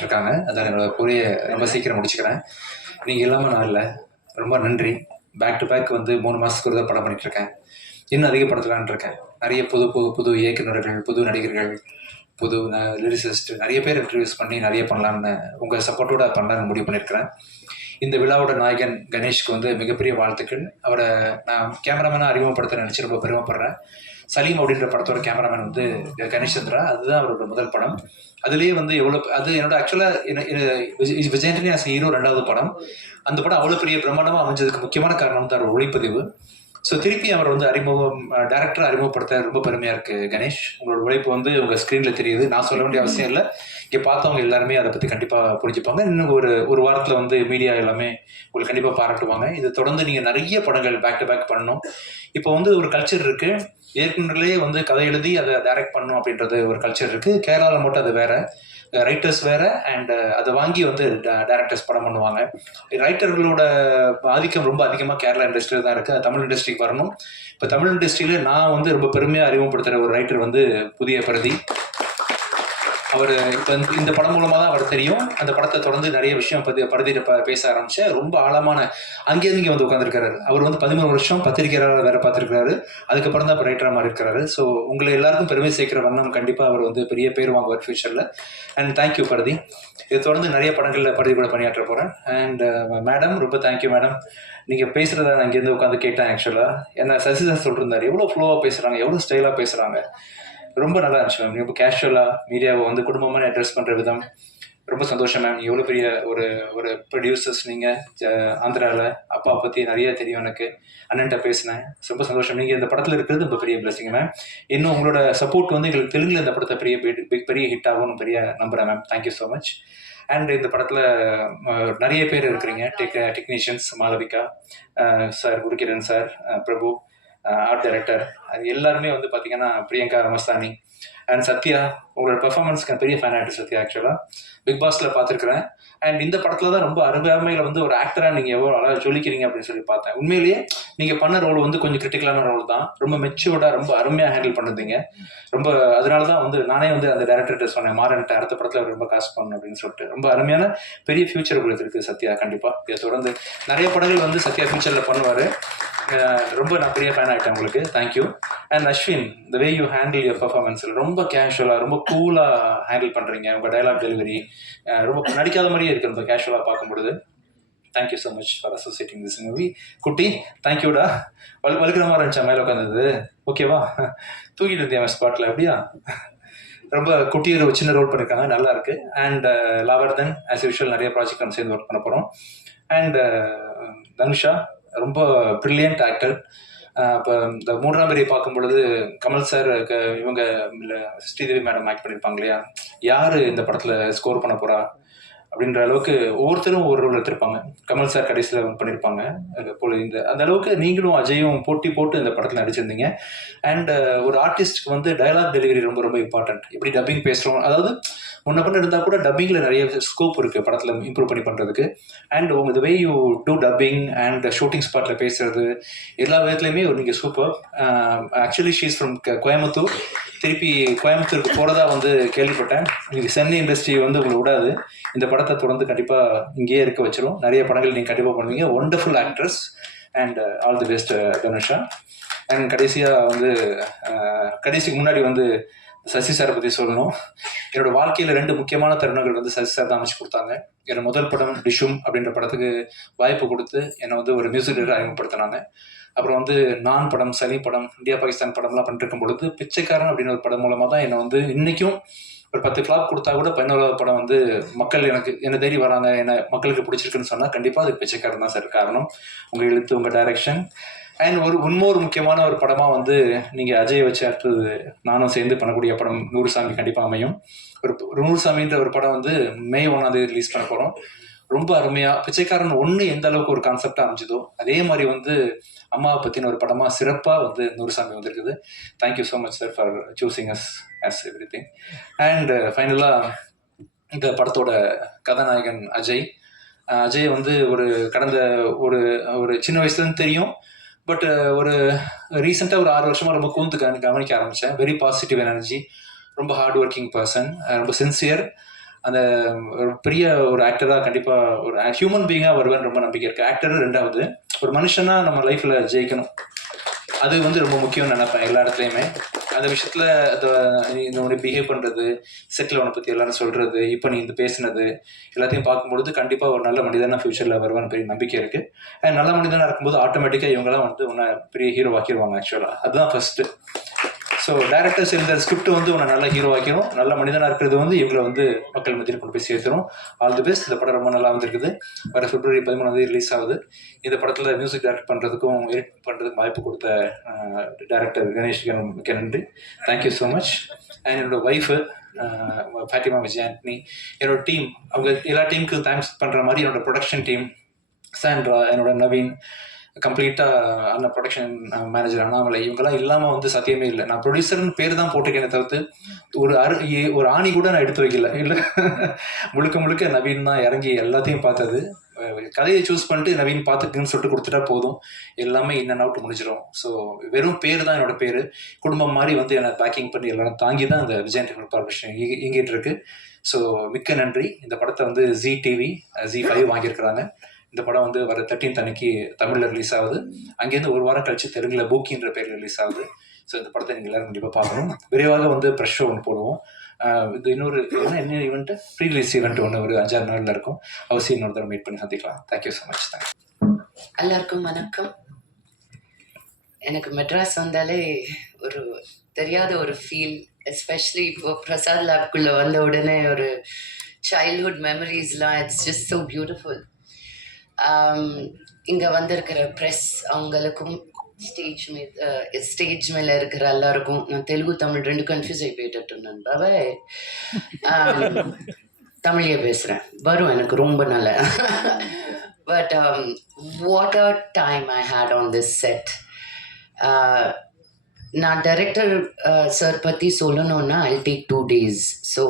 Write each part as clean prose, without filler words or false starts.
இருக்காங்க. அதான் என்னோட கூறிய ரொம்ப சீக்கிரம் முடிச்சுக்கிறேன். நீங்கள் இல்லாமல் நான் இல்லை. ரொம்ப நன்றி. பேக் டு பேக் வந்து 3 மாதத்துக்கு ஒரு தான் படம் பண்ணிகிட்ருக்கேன். இன்னும் அதிக படத்துலான் இருக்கேன். நிறைய புது புது புது இயக்குநர்கள், புது நடிகர்கள், புது லிரிசிஸ்ட் நிறைய பேர் இன்ட்ரடியூஸ் பண்ணி நிறைய பண்ணலான்னு உங்கள் சப்போர்ட்டோட பண்ணலான்னு முடிவு பண்ணியிருக்கிறேன். இந்த விழாவோட நாயகன் கணேஷ்க்கு வந்து மிகப்பெரிய வாழ்த்துக்கள். அவரை நான் கேமராமேனாக அறிமுகப்படுத்த நினச்சி ரொம்ப பெருமைப்படுறேன். சலீம் அப்படின்ற படத்தோட கேமராமேன் வந்து கணேஷ் சந்திரா. அதுதான் அவரோட முதல் படம். அதுலேயே வந்து எவ்வளோ அது என்னோட ஆக்சுவலாக விஜயண்டனி ஆஸ் ஹீரோ 2வது படம். அந்த படம் அவ்வளோ பெரிய பிரம்மாண்டமாக அமைஞ்சதுக்கு முக்கியமான காரணம் வந்து அவர் ஒளிப்பதிவு. ஸோ திருப்பி அவர் வந்து டேரக்டரை அறிமுகப்படுத்த ரொம்ப பெருமையாக இருக்குது கணேஷ். உங்களோட உழைப்பு வந்து உங்கள் ஸ்க்ரீனில் தெரியுது. நான் சொல்ல வேண்டிய அவசியம் இல்லை. இங்கே பார்த்தவங்க எல்லாருமே அதை பற்றி கண்டிப்பாக புரிஞ்சுப்பாங்க. இன்னும் ஒரு வாரத்தில் வந்து மீடியா எல்லாமே உங்களுக்கு கண்டிப்பாக பாராட்டுவாங்க. இது தொடர்ந்து நீங்கள் நிறைய படங்கள் பேக் டு பேக் பண்ணணும். இப்போ வந்து ஒரு கல்ச்சர் இருக்குது. ஏற்கனவே வந்து கதை எழுதி அதை டைரக்ட் பண்ணணும் அப்படின்றது ஒரு கல்ச்சர் இருக்குது. கேரளாவில் மட்டும் அது வேறு, ரைட்டர்ஸ் வேறு, அண்ட் அதை வாங்கி வந்து டைரக்டர்ஸ் படம் பண்ணுவாங்க. ரைட்டர்களோட ஆதிக்கம் ரொம்ப அதிகமாக கேரளா இண்டஸ்ட்ரியில் தான் இருக்குது. தமிழ் இண்டஸ்ட்ரிக்கு வரணும். இப்போ தமிழ் இண்டஸ்ட்ரியில் நான் வந்து ரொம்ப பெருமையாக அறிமுகப்படுத்துகிற ஒரு ரைட்டர் வந்து புதிய பிரதி. அவர் இப்போ இந்த படம் மூலமாக தான் அவர் தெரியும். அந்த படத்தை தொடர்ந்து நிறைய விஷயம் படுத்திட்டு பேச ஆரம்பிச்சேன். ரொம்ப ஆழமான அங்கேருந்து இங்கே வந்து உட்காந்துருக்காரு. அவர் வந்து 13 வருஷம் பத்திரிகையாளர் வேற பார்த்துருக்காரு. அதுக்கப்புறம் தான் இப்போ ரைட்டராக மாறி இருக்காரு. ஸோ உங்களை எல்லாருக்கும் பெருமை சேர்க்கிற வண்ணம் கண்டிப்பாக அவர் வந்து பெரிய பேர் வாங்குவார் ஃபியூச்சரில். And thank you Bharathi. இது தொடர்ந்து நிறைய படங்களில் பரதி கூட பணியாற்ற போகிறேன். அண்ட் மேடம் ரொம்ப தேங்க்யூ மேடம். நீங்கள் பேசுகிறத நான் இங்கேருந்து உட்காந்து கேட்டேன். ஆக்சுவலாக என்ன சசிதான் சொல்லிருந்தார், எவ்வளோ ஃப்ளோவாக பேசுகிறாங்க, எவ்வளோ ஸ்டைலாக பேசுகிறாங்க. ரொம்ப நல்லா இருந்துச்சு மேம். ரொம்ப கேஷுவலாக மீடியாவை வந்து குடும்பமாக அட்ரஸ் பண்ணுற விதம் ரொம்ப சந்தோஷம் மேம். எவ்வளோ பெரிய ஒரு ஒரு ப்ரொடியூசர்ஸ் நீங்கள். ஆந்திராவில் அப்பா பற்றி நிறைய தெரியும் எனக்கு. அண்ணன்ட்ட பேசினேன். ரொம்ப சந்தோஷம். நீங்கள் இந்த படத்தில் இருக்கிறது ரொம்ப பெரிய பிளஸிங் மேம். இன்னும் உங்களோட சப்போர்ட் வந்து எங்களுக்கு தெலுங்கில் இந்த படத்தை பெரிய ஹிட் ஆகும்னு பெரிய நம்புகிறேன் ma'am. Thank you so much. And இந்த படத்தில் நிறைய பேர் இருக்கிறீங்க. டெக்னீஷியன்ஸ் மாளவிகா சார், குருகிரன் சார், பிரபு ஆர்ட் டைரக்டர், அது எல்லாருமே வந்து பார்த்தீங்கன்னா பிரியங்கா ரமஸ்தானி அண்ட் சத்யா. உங்களோட பெர்ஃபார்மன்ஸ்க்கு பெரிய ஃபேன் ஆகிட்டு சத்யா. ஆக்சுவலாக பிக் பாஸில் பார்த்துருக்குறேன். அண்ட் இந்த படத்தில் தான் ரொம்ப அருமையில் வந்து ஒரு ஆக்டராக நீங்கள் எவ்வளோ அழகாக ஜொலிக்கிறீங்க அப்படின்னு சொல்லி பார்த்தேன். உண்மையிலேயே நீங்கள் பண்ண ரோல் வந்து கொஞ்சம் கிரிட்டிக்கலான ரோல் தான். ரொம்ப மெச்சூர்டாக ரொம்ப அருமையாக ஹேண்டில் பண்ணுறீங்க. ரொம்ப அதனால தான் வந்து நானே வந்து அந்த டேரக்டர்கிட்ட சொன்னேன், மாறன்ட்ட அடுத்த படத்தில் ரொம்ப காசு பண்ணணும் அப்படின்னு சொல்லிட்டு. ரொம்ப அருமையான பெரிய ஃபியூச்சர் உங்களுக்கு இருக்குது சத்யா. கண்டிப்பாக இதை தொடர்ந்து நிறைய படங்கள் வந்து சத்யா ஃபியூச்சரில் பண்ணுவார். ரொம்ப நான் பெரிய ஃபேன் ஆகிட்டேன் உங்களுக்கு. Thank you. And Ashwin, the way you handle your பர்ஃபார்மன்ஸில் ரொம்ப கேஷுவலாக ரொம்ப கூலாக ஹேண்டில் பண்ணுறீங்க. உங்கள் டைலாக் டெலிவரி ரொம்ப நடிக்காத மாதிரியே இருக்குது ரொம்ப கேஷுவலாக பார்க்கும்பொழுது. Thank you so much for associating this movie. குட்டி தேங்க்யூடா. வலுக்கிற மாதிரி இருந்துச்சா மேலே உட்காந்தது? ஓகேவா? தூக்கிட்டு இருந்தியா ஸ்பாட்டில்? அப்படியா? ரொம்ப குட்டியில் ஒரு சின்ன ரோல் பண்ணியிருக்காங்க, நல்லா இருக்கு. அண்ட் லாவர்தன் ஆஸ் யூஷுவல் நிறைய ப்ராஜெக்ட் நம்ம சேர்ந்து ஒர்க் பண்ண போகிறோம். அண்ட் தனுஷா ரொம்ப ப்ரில்லியன்ட் ஆக்டர். இப்போ இந்த 3ஆம் பிரிவை பார்க்கும் பொழுது கமல் சார் இவங்க ஸ்ரீதேவி மேடம் ஆக்ட் பண்ணியிருப்பாங்க இல்லையா, யார் இந்த படத்தில் ஸ்கோர் பண்ண போகிறா அப்படின்ற அளவுக்கு ஒவ்வொருத்தரும் ஒரு ரோல் எடுத்திருப்பாங்க. கமல் சார் கடைசியில் பண்ணியிருப்பாங்க. அந்த அளவுக்கு நீங்களும் அஜயும் போட்டி போட்டு இந்த படத்தில் நடிச்சிருந்தீங்க. அண்ட் ஒரு ஆர்டிஸ்ட்க்கு வந்து டயலாக் டெலிவரி ரொம்ப ரொம்ப இம்பார்ட்டன்ட். எப்படி டப்பிங் பேசுகிறோம், அதாவது முன்ன பண்ண இருந்தால் கூட டப்பிங்கில் நிறைய ஸ்கோப் இருக்குது படத்தில் இம்ப்ரூவ் பண்ணி பண்ணுறதுக்கு. அண்ட் உங்கள் the way you do dubbing and shooting ஸ்பாட்டில் பேசுகிறது எல்லா விதத்துலையுமே நீங்கள் super. Actually she's from Coimbatore. திருப்பி கோயம்புத்தூருக்கு போகிறதா வந்து கேள்விப்பட்டேன். நீங்கள் சென்னை இண்டஸ்ட்ரி வந்து உங்களை விடாது. இந்த படத்தை தொடர்ந்து கண்டிப்பாக இங்கேயே இருக்க வச்சிரும். நிறைய படங்கள் நீங்கள் கண்டிப்பாக பண்ணுவீங்க. Wonderful actress. And all the best Dhanusha. அண்ட் கடைசியாக வந்து கடைசிக்கு முன்னாடி வந்து சசி சாரை பற்றி சொல்லணும். என்னோட வாழ்க்கையில் 2 முக்கியமான தருணங்கள் வந்து சசி சார் தான் அமைச்சு கொடுத்தாங்க. என்னோட முதல் படம் டிஷும் அப்படின்ற படத்துக்கு வாய்ப்பு கொடுத்து என்னை வந்து ஒரு மியூசிக் டைரக்டர் அறிமுகப்படுத்தினாங்க. அப்புறம் வந்து நான் படம், சலீம் படம், இந்தியா பாகிஸ்தான் படம்லாம் பண்ணிட்டு இருக்கும் பொழுது பிச்சைக்காரன் அப்படின்னு ஒரு படம் மூலமாக தான் என்னை வந்து இன்றைக்கும் ஒரு 10 கிளாப் கொடுத்தா கூட 11வது படம் வந்து மக்கள் என்னை தேடி வராங்க, என்ன மக்களுக்கு பிடிச்சிருக்குன்னு சொன்னால் கண்டிப்பாக அது பிச்சைக்காரன் தான் சார் காரணம். உங்கள் எழுத்து, உங்கள் டைரக்ஷன். அண்ட் இன்னொரு முக்கியமான ஒரு படமாக வந்து நீங்கள் அஜய் வச்சு அடுத்தது நானும் சேர்ந்து பண்ணக்கூடிய படம் நூறுசாமி கண்டிப்பாக அமையும். ஒரு நூறுசாமின்ற ஒரு படம் வந்து மே 1 ரிலீஸ் பண்ண போகிறோம். ரொம்ப அருமையாக பிச்சைக்காரன் 1 எந்த அளவுக்கு ஒரு கான்செப்டாக அமைஞ்சதோ அதே மாதிரி வந்து அம்மாவை பற்றின ஒரு படமாக சிறப்பாக வந்து நூறுசாமி வந்திருக்குது. Thank you so much sir for choosing us as everything. அண்ட் ஃபைனலாக இந்த படத்தோட கதாநாயகன் அஜய். அஜய் வந்து கடந்த ஒரு சின்ன வயசுலேருந்து தெரியும். பட் ஒரு ரீசெண்டாக ஒரு 6 வருஷமாக ரொம்ப கவனிக்க ஆரம்பித்தேன். வெரி பாசிட்டிவ் எனர்ஜி, ரொம்ப ஹார்ட் ஒர்க்கிங் பர்சன், ரொம்ப சின்சியர். அந்த ஒரு பெரிய ஒரு ஆக்டராக கண்டிப்பாக ஒரு ஹியூமன் பீயிங்காக வருவேன்னு ரொம்ப நம்பிக்கை இருக்குது. ஆக்டர் ரெண்டாவது, ஒரு மனுஷனாக நம்ம லைஃப்பில் ஜெயிக்கணும், அது வந்து ரொம்ப முக்கியம்னு நினைப்பேன் எல்லா இடத்துலையுமே. அந்த விஷயத்தில் இந்த உன்னை பிஹேவ் பண்ணுறது, செட்டில் உன்னை பற்றி எல்லாரும் சொல்கிறது, இப்போ நீ இந்த பேசுனது எல்லாத்தையும் பார்க்கும்பொழுது கண்டிப்பாக ஒரு நல்ல மனிதனாக ஃப்யூச்சரில் வருவான்னு பெரிய நம்பிக்கை இருக்குது. அண்ட் நல்ல மனிதனாக இருக்கும்போது ஆட்டோமேட்டிக்காக இவங்கெல்லாம் வந்து உன்னை பெரிய ஹீரோ ஆக்கிடுவாங்க. ஆக்சுவலாக அதுதான் ஃபஸ்ட்டு. ஸோ டேரக்டர்ஸ் இந்த ஸ்கிரிப்ட் வந்து உன்னை நல்ல ஹீரோ ஆக்கிடும், நல்ல மனிதனாக இருக்கிறது வந்து இவங்களை வந்து மக்கள் மத்தியில் கொண்டு போய் சேர்த்துரும். All the best. இந்த படம் ரொம்ப நல்லா வந்திருக்குது. வர February 13 ரிலீஸ் ஆகுது. இந்த படத்தில் மியூசிக் டைரக்ட் பண்ணுறதுக்கும் எடிட் பண்ணுறதுக்கும் வாய்ப்பு கொடுத்த டேரக்டர் கணேஷ்க்கு மிக்க நன்றி. Thank you so much. அண்ட் என்னோட ஒய்ஃபு ஃபாத்திமா விஜய் ஆண்டனி, என்னோட டீம், அவங்க எல்லா டீமுக்கும் தேங்க்ஸ் பண்ணுற மாதிரி என்னோட ப்ரொடக்ஷன் டீம், சாண்ட்ரா, என்னோட நவீன், கம்ப்ளீட்டாக அந்த ப்ரொடக்ஷன் மேனேஜர் அண்ணாமலை, இவங்கெல்லாம் இல்லாமல் வந்து சத்தியமே இல்லை. நான் ப்ரொடியூசர்னு பேர் தான் போட்டிருக்கேனே தவிர்த்து ஒரு ஆணி கூட நான் எடுத்து வைக்கல. இல்லை, முழுக்க நவீன் தான் இறங்கி எல்லாத்தையும் பார்த்தது. கதையை சூஸ் பண்ணிட்டு நவீன் பார்த்துக்குன்னு சொல்லிட்டு கொடுத்துட்டா போதும், எல்லாமே இன் அண்ட் அவுட் முடிஞ்சிடும். ஸோ வெறும் பேர் தான் என்னோட பேர். குடும்பம் மாதிரி வந்து என்னை பேக்கிங் பண்ணி எல்லாரும் தாங்கி தான் அந்த விஜய் என்டர்டைன்மெண்ட் கார்பரேஷன் இயங்கிட்டு இருக்கு. ஸோ மிக்க நன்றி. இந்த படத்தை வந்து ஜி டிவி Z5 வாங்கியிருக்கிறாங்க. இந்த படம் வந்து வர 13th அன்னைக்கு தமிழில் ரிலீஸ் ஆகுது. அங்கேருந்து ஒரு வாரம் கழிச்சு தெலுங்குல பூக்கின்ற பேரில் ரிலீஸ் ஆகுது. ஸோ இந்த படத்தை நீங்கள் எல்லாரும் கண்டிப்பாக பார்க்கணும். விரைவாக வந்து ப்ரெஷ் ஷோ ஒன்று போடுவோம். இது இன்னொரு என்ன ஈவெண்ட்டு, ப்ரீ ரிலீஸ் ஈவெண்ட் ஒன்று ஒரு 5-6 நாளில் இருக்கும். அவசியம் இன்னொரு தடவை மீட் பண்ணி சந்திக்கலாம். Thank you so much. தேங்க்ஸ். எல்லாருக்கும் வணக்கம். எனக்கு மெட்ராஸ் வந்தாலே ஒரு தெரியாத ஒரு ஃபீல், எஸ்பெஷலி இப்போ பிரசாத் லேப்குள்ளே வந்த உடனே ஒரு சைல்ட்ஹுட் மெமரிஸ்லாம் இட்ஸ் ஜஸ்ட் ஸோ பியூட்டிஃபுல். இங்கே வந்திருக்கிற ப்ரெஸ் அவங்களுக்கும் ஸ்டேஜ் மேலே இருக்கிற எல்லாருக்கும், நான் தெலுங்கு தமிழ் 2 கன்ஃபியூஸ் ஆகி போயிட்டு இருந்தேன். பாபாய் தமிழையே பேசுகிறேன், வரும் எனக்கு ரொம்ப நல்ல. But what a time I had on this set. நான் டைரக்டர் சார் பற்றி சொல்லணுன்னா ஐ டேக் 2 days. ஸோ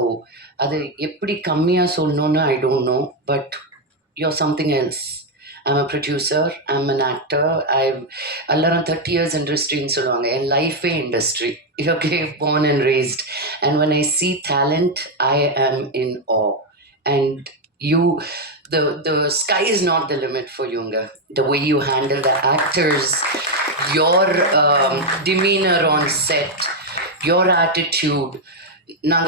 அது எப்படி கம்மியாக சொல்லணுன்னு I don't know, but you're something else. I'm a producer, I'm an actor, allaram 30 years industry in solvanga, and life industry, okay, born and raised. And when I see talent, I am in awe. And you, the sky is not the limit for you. The way you handle the actors, your demeanor on set, your attitude. Now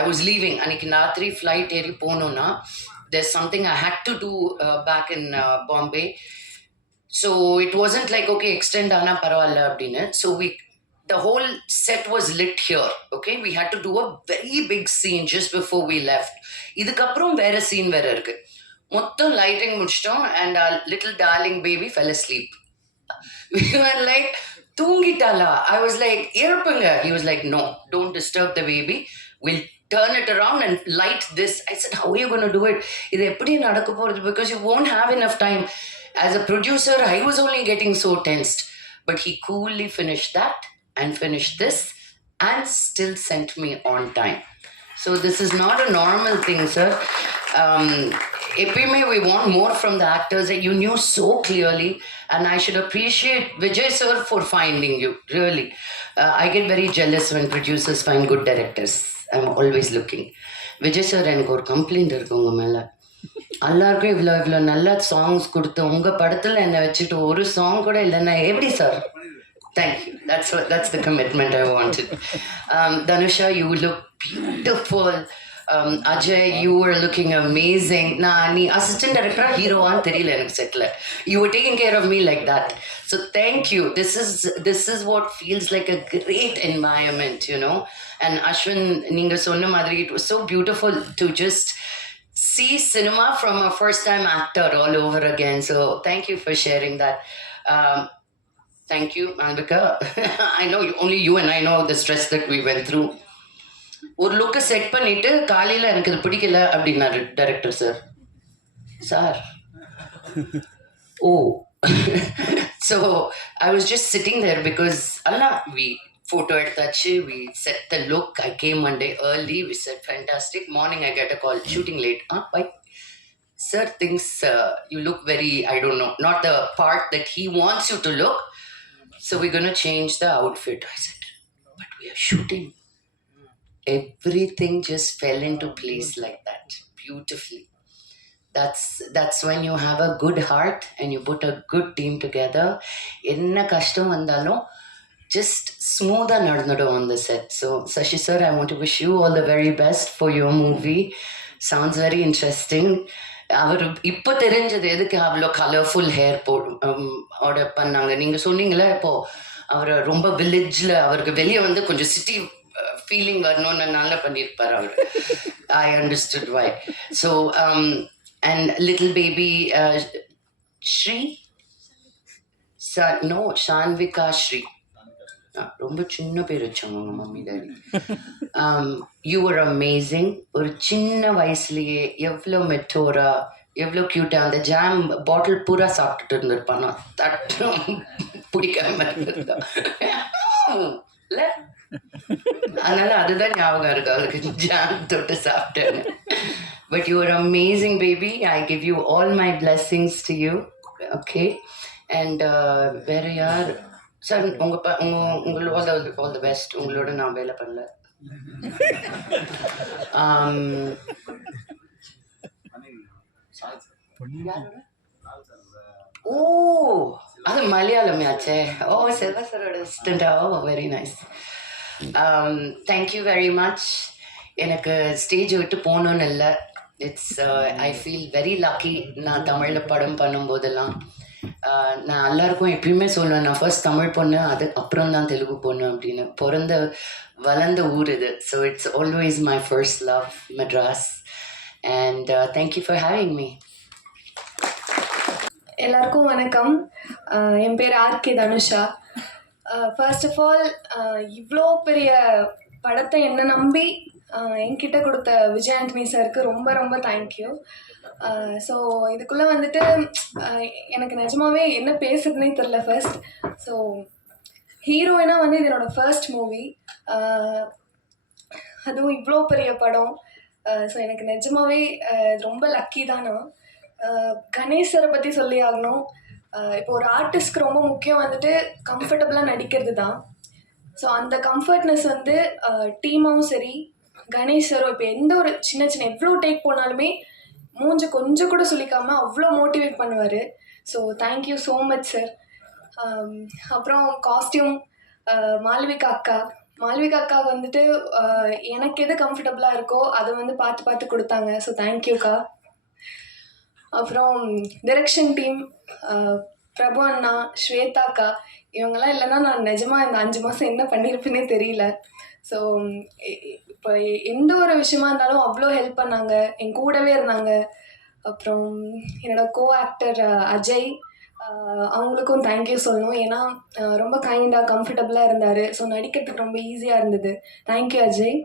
I was leaving, anik naatri flight eri ponona, there's something I had to do back in Bombay. So it wasn't like, okay, extend ana paravalla abdinu. So the whole set was lit here, okay? We had to do a very big scene just before we left. Idukaprom vera scene vera irukku. Mottham lighting mudichitom and our little darling baby fell asleep. We were like, thoongitala. I was like, irpanga. He was like, no, don't disturb the baby. We'll turn it around and light this. I said, how are you going to do it? Idu eppadi nadakku poradhu, because you won't have enough time. As a producer, I was only getting so tensed. But he coolly finished that and finished this and still sent me on time. So this is not a normal thing, sir. Epime we want more from the actors. You knew so clearly, and I should appreciate Vijay sir for finding you, really. I get very jealous when producers find good directors. I'm always looking. Vijay sir, எனக்கு ஒரு complaint இருக்கு உங்க மேல. எல்லாருக்கும் இவ்வளோ நல்ல songs கொடுத்து உங்க படத்துல என்னை வச்சுட்டு ஒரு சாங் கூட இல்லைன்னா எப்படி sir? Thank you. That's the commitment I wanted. Dhanusha, you look beautiful. Ajay, you were looking amazing. Nee assistant director hero aan theriyala enak setla. You were taking care of me like that. So thank you. This is what feels like a great environment, you know. And Ashwin, neenga sonna madri, it was so beautiful to just see cinema from a first time actor all over again. So thank you for sharing that. Thank you, Malvika. I know only you and I know the stress that we went through. ஒரு லுக்கை set பண்ணிட்டு காலையில் எனக்கு இது பிடிக்கல அப்படின்னாரு director sir. Oh, so I was just sitting there because எல்லாம் we photo எடுத்தாச்சு, we set the look. I came one day early, we set fantastic. Morning I get a call, shooting late. By sir thinks you look very, I don't know, not the part that he wants you to look. So we're going to change the outfit. I said, but we are shooting. everything just fell into place like that beautifully. That's when you have a good heart and you put a good team together. Enna kashtam vandalum just smoother நடந்துடும் on the set. So Sashi sir, I want to wish you all the very best for your movie. Sounds very interesting. அவர் இப்போ தெரிஞ்சது எதுக்கு அவ்வளோ colourful hair order பண்ணாங்க. நீங்கள் சொன்னீங்களே இப்போ அவர் ரொம்ப வில்லேஜில் அவருக்கு வெளியே வந்து கொஞ்சம் சிட்டி ஃபீலிங் வரணும்னு நல்லா பண்ணியிருப்பார் அவர். I understood why. So and little baby Sri no Shanvika Sri, ரொம்ப சின்ன பேர் வச்சாங்க உங்க மம்மி டாடி. You are amazing. ஒரு சின்ன வயசுலயே எவ்வளோ மெட்டோரா எவ்வளோ க்யூட்டா அந்த ஜாம் பாட்டில் பூரா சாப்பிட்டுட்டு இருந்திருப்பான். நான் தட்டும் பிடிக்காம இருந்திருந்தா இல்லை, அதனால அதுதான் ஞாபகம் இருக்கு அவருக்கு ஜாம் தொட்டு சாப்பிட்டேன்னு. But you are amazing baby. I give you all my blessings to you. Okay. And வேற யார் சார் உங்களோட ஆல் தி பெஸ்ட். உங்களோட நான் வேலை பண்ணல. ஓ அது மலையாளமே ஆச்சே. ஓ செல்வா சாரோட அசிஸ்டண்டா. Oh very nice. Thank you very much. எனக்கு ஸ்டேஜ் விட்டு போகணுன்னு இல்லை. It's I feel very lucky. நான் தமிழில் படம் பண்ணும்போதெல்லாம் நான் எல்லாருக்கும் எப்பயுமே சொல்லுவேன், நான் ஃபர்ஸ்ட் தமிழ் பொண்ணு, அது அப்புறம் தான் தெலுங்கு பொண்ணு அப்படின்னு. பிறந்த வளர்ந்த ஊர் இது. So it's always my first love Madras. And thank you for having me. எல்லாருக்கும் வணக்கம். என் பேர் RK Dhanusha. First of all இவ்வளோ பெரிய படத்தை என்னை நம்பி என்கிட்ட கொடுத்த விஜய் ஆண்டனி சாருக்கு ரொம்ப ரொம்ப தேங்க்யூ. ஸோ இதுக்குள்ளே வந்துட்டு எனக்கு நிஜமாவே என்ன பேசுறதுனே தெரில ஃபர்ஸ்ட். ஸோ ஹீரோயினாக வந்து இது என்னோடய ஃபர்ஸ்ட் மூவி, அதுவும் இவ்வளோ பெரிய படம். ஸோ எனக்கு நிஜமாவே ரொம்ப லக்கி தான் நான். கணேஷ் சாரை பற்றி சொல்லி ஆகணும். இப்போ ஒரு ஆர்டிஸ்ட்க்கு ரொம்ப முக்கியம் வந்துட்டு கம்ஃபர்டபுளாக நடிக்கிறது தான். ஸோ அந்த கம்ஃபர்ட்னஸ் வந்து டீமாவும் சரி கணேஷ் சாரும் இப்போ எந்த ஒரு சின்ன சின்ன எவ்வளோ டேக் போனாலுமே மூஞ்சு கொஞ்சம் கூட சொல்லிக்காமல் அவ்வளோ மோட்டிவேட் பண்ணுவார். So thank you so much sir. அப்புறம் காஸ்டியூம் மாளவிகா அக்கா. மாளவிகா அக்கா வந்துட்டு எனக்கு எது கம்ஃபர்டபுளாக இருக்கோ அதை வந்து பார்த்து பார்த்து கொடுத்தாங்க. ஸோ தேங்க்யூக்கா. அப்புறம் டைரக்ஷன் டீம் பிரபு அண்ணா, ஸ்வேதாக்கா, இவங்கெல்லாம் இல்லைன்னா நான் நிஜமாக இந்த 5 மாதம் என்ன பண்ணியிருப்பேனே தெரியல. ஸோ இப்போ எந்த ஒரு விஷயமா இருந்தாலும் அவ்வளோ ஹெல்ப் பண்ணாங்க, என் கூடவே இருந்தாங்க. அப்புறம் என்னோடய கோ ஆக்டர் அஜய், அவங்களுக்கும் தேங்க்யூ சொல்லணும். ஏன்னா ரொம்ப கைண்டாக கம்ஃபர்டபுளாக இருந்தார். ஸோ நடிக்கிறதுக்கு ரொம்ப ஈஸியாக இருந்தது. தேங்க்யூ அஜய்.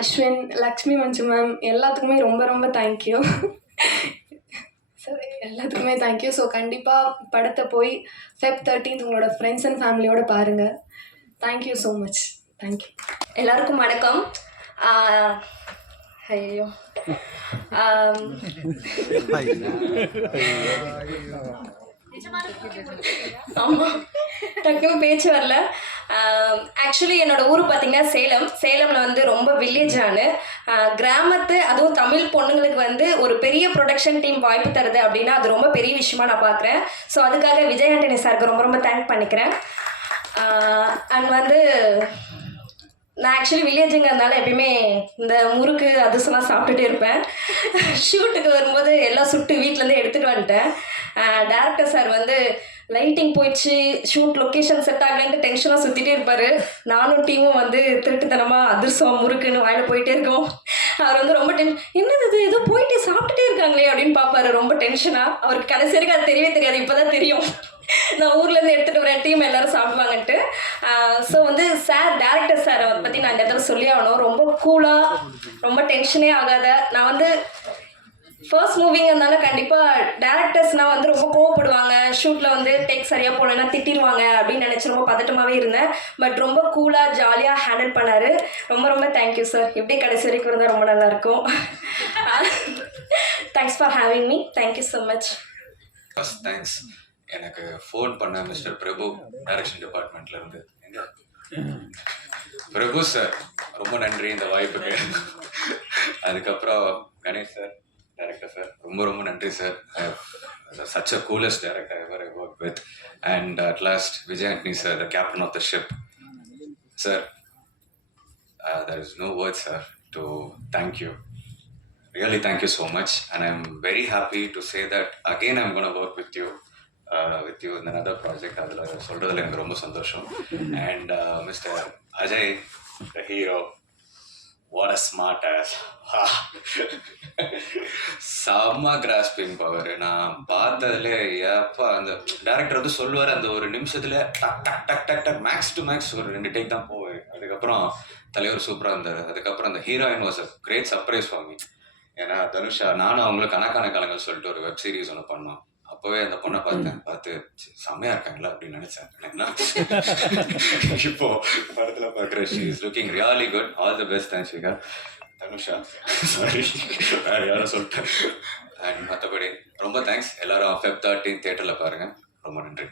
அஸ்வின், லக்ஷ்மி மஞ்சு மேம், எல்லாத்துக்குமே ரொம்ப ரொம்ப தேங்க்யூ. சரி, எல்லாத்துக்குமே தேங்க்யூ. ஸோ கண்டிப்பாக படத்தை போய் Feb 13 உங்களோட ஃப்ரெண்ட்ஸ் அண்ட் ஃபேமிலியோடு பாருங்கள். Thank you so much. தேங்க்யூ. எல்லாருக்கும் வணக்கம். ஐயோ ஆமாம், டக்குன்னு பேச்சு வரல. ஆக்சுவலி என்னோடய ஊர் பார்த்திங்கன்னா சேலமில் வந்து ரொம்ப வில்லேஜானு கிராமத்து, அதுவும் தமிழ் பொண்ணுங்களுக்கு வந்து ஒரு பெரிய ப்ரொடக்ஷன் டீம் வாய்ப்பு தருது அப்படின்னா அது ரொம்ப பெரிய விஷயமா நான் பார்க்குறேன். ஸோ அதுக்காக விஜய் ஆண்டனி சாருக்கு ரொம்ப ரொம்ப தேங்க் பண்ணிக்கிறேன். அண்ட் வந்து நான் ஆக்சுவலி வில்லேஜுங்கிறதுனால எப்பயுமே இந்த முறுக்கு அதிரசம்லாம் சாப்பிட்டுட்டே இருப்பேன். ஷூட்டுக்கு வரும்போது எல்லாம் சுட்டு வீட்டிலேருந்து எடுத்துகிட்டு வந்துட்டேன். டேரக்டர் சார் வந்து லைட்டிங் போயிடுச்சு, ஷூட் லொக்கேஷன் செட் ஆகலன்ட்டு டென்ஷனாக சுற்றிட்டே இருப்பார். நானும் டீமும் வந்து திருட்டுத்தனமாக அதிரசம் முறுக்குன்னு வாயில் போயிட்டே இருக்கோம். அவர் வந்து ரொம்ப என்னது இது ஏதோ போயிட்டு சாப்பிட்டுட்டே இருக்காங்களே அப்படின்னு பார்ப்பாரு ரொம்ப டென்ஷனாக. அவருக்கு கடைசி வரைக்கும் அது தெரியவே தெரியாது. இப்போ தான் தெரியும் நான் ஊர்லேருந்து எடுத்துகிட்டு வரேன், டீம் எல்லோரும் சாப்பிடுவாங்கன்ட்டு. ஸோ வந்து டேரக்டர் சார் அவரை பற்றி நான் இந்த இடத்துல சொல்லி ஆகணும். ரொம்ப கூலாக, ரொம்ப டென்ஷனே ஆகாத. நான் வந்து ஃபர்ஸ்ட் மூவிங்கிறதுனால கண்டிப்பாக டேரக்டர்ஸ்னால் வந்து ரொம்ப கோவப்படுவாங்க, ஷூட்டில் வந்து டேக் சரியாக போகலன்னா திட்டிடுவாங்க அப்படின்னு நினச்சி ரொம்ப பதட்டமாகவே இருந்தேன். பட் ரொம்ப கூலாக ஜாலியாக ஹேண்டில் பண்ணார். ரொம்ப ரொம்ப தேங்க்யூ சார். எப்படி கடைசி வரைக்கும் இருந்தால் ரொம்ப நல்லாயிருக்கும். Thanks for having me. Thank you so much. Thanks. எனக்கு ஃபோன் பண்ண மிஸ்டர் பிரபு டைரக்ஷன் டிபார்ட்மெண்ட்லேருந்து எங்கே பிரபு சார் ரொம்ப நன்றி இந்த வாய்ப்புக்கு. அதுக்கப்புறம் கணேஷ் சார், டைரக்டர் சார், ரொம்ப ரொம்ப நன்றி sir. such a coolest director ever I worked with. And at last, Vijay Antony sir, the captain of the ship. Sir, there is no words, sir, to thank you. Really, thank you so much. And I'm very happy to say that again I'm going to work with you in another project. அதில் சொல்கிறதுல எனக்கு ரொம்ப சந்தோஷம். And Mr. Ajay, the hero, what a smart ass. செம்ம grasping power. நான் பார்த்ததுல எப்போ அந்த டேரக்டர் வந்து சொல்லுவார், அந்த ஒரு நிமிஷத்துல டக் டக் டக் டக் டக் மேக்ஸ் டு மேக்ஸ் ஒரு 2 டேக் தான் போவேன். அதுக்கப்புறம் தலைவர் சூப்பராக இருந்தார். அதுக்கப்புறம் அந்த heroine was a great surprise for me. ஏன்னா தனுஷா நானும் அவங்களும் கணக்கான காலங்கள் சொல்லிட்டு ஒரு வெப் சீரிஸ் ஒன்று பண்ணோம். அப்போவே அந்த பொண்ணை பார்த்து செம்மையா இருக்காங்களா அப்படின்னு நினைச்சேன். இப்போ படத்துல பார்க்குற she is looking really good. All the best Dhanushika. Dhanusha sorry வேற யாரும் சொல்லிட்டேன். அண்ட் மற்றபடி ரொம்ப தேங்க்ஸ். எல்லாரும் Feb 13 தியேட்டர்ல பாருங்க. ரொம்ப நன்றி.